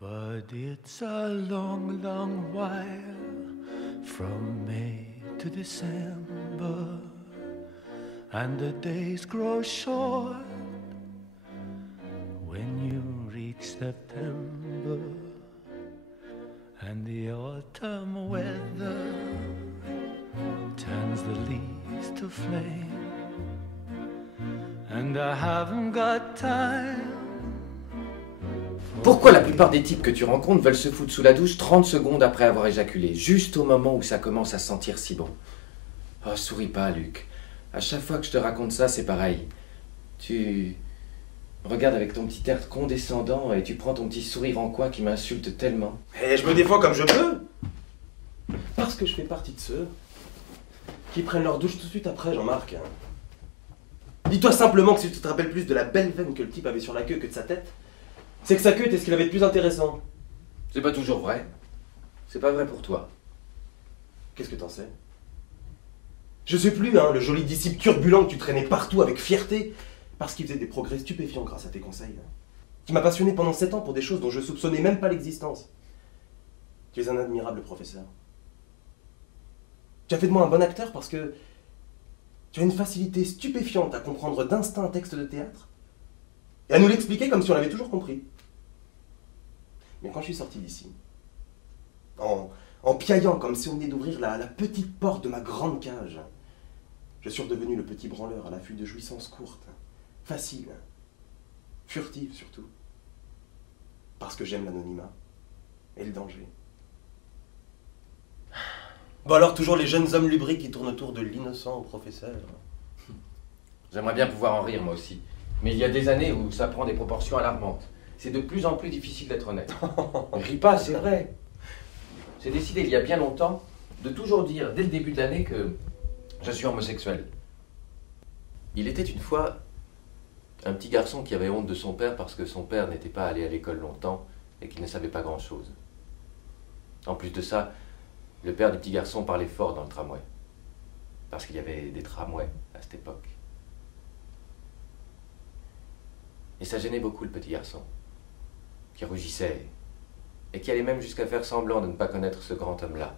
But it's a long, long while from May to December, and the days grow short when you reach September, and the autumn weather turns the leaves to flame, and I haven't got time. Pourquoi la plupart des types que tu rencontres veulent se foutre sous la douche 30 secondes après avoir éjaculé, juste au moment où ça commence à sentir si bon? Oh, souris pas, Luc. À chaque fois que je te raconte ça, c'est pareil. Tu regardes avec ton petit air condescendant et tu prends ton petit sourire en coin qui m'insulte tellement. Et je me défends comme je peux. Parce que je fais partie de ceux qui prennent leur douche tout de suite après, Jean-Marc. Dis-toi simplement que si tu te rappelles plus de la belle veine que le type avait sur la queue que de sa tête, c'est que sa queue était ce qu'il avait de plus intéressant. C'est pas toujours vrai. C'est pas vrai pour toi. Qu'est-ce que t'en sais? Je sais plus, le joli disciple turbulent que tu traînais partout avec fierté, parce qu'il faisait des progrès stupéfiants grâce à tes conseils. Qui m'a passionné pendant 7 ans pour des choses dont je soupçonnais même pas l'existence. Tu es un admirable professeur. Tu as fait de moi un bon acteur parce que tu as une facilité stupéfiante à comprendre d'instinct un texte de théâtre et à nous l'expliquer comme si on l'avait toujours compris. Mais quand je suis sorti d'ici, en piaillant comme si on venait d'ouvrir la petite porte de ma grande cage, je suis redevenu le petit branleur à l'affût de jouissances courtes, faciles, furtives surtout, parce que j'aime l'anonymat et le danger. Bon alors, toujours les jeunes hommes lubriques qui tournent autour de l'innocent au professeur. J'aimerais bien pouvoir en rire moi aussi. Mais il y a des années où ça prend des proportions alarmantes. C'est de plus en plus difficile d'être honnête. Ne ris pas, c'est vrai. J'ai décidé il y a bien longtemps de toujours dire dès le début de l'année que je suis homosexuel. Il était une fois un petit garçon qui avait honte de son père parce que son père n'était pas allé à l'école longtemps et qu'il ne savait pas grand-chose. En plus de ça, le père du petit garçon parlait fort dans le tramway. Parce qu'il y avait des tramways à cette époque. Et ça gênait beaucoup le petit garçon, qui rougissait, et qui allait même jusqu'à faire semblant de ne pas connaître ce grand homme-là,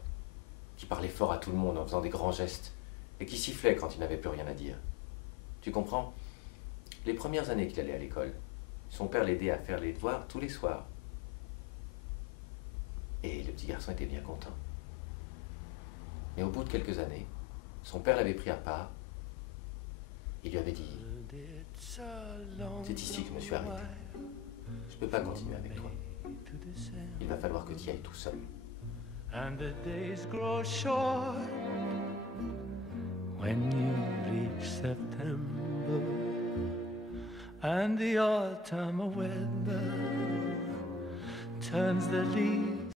qui parlait fort à tout le monde en faisant des grands gestes, et qui sifflait quand il n'avait plus rien à dire. Tu comprends? Les premières années qu'il allait à l'école, son père l'aidait à faire les devoirs tous les soirs. Et le petit garçon était bien content. Mais au bout de quelques années, son père l'avait pris à part. Il lui avait dit: c'est ici que je me suis arrêté. Je peux pas continuer avec toi. Il va falloir que tu y ailles tout seul. And the days grow short when you reach September, and the autumn weather turns the leaves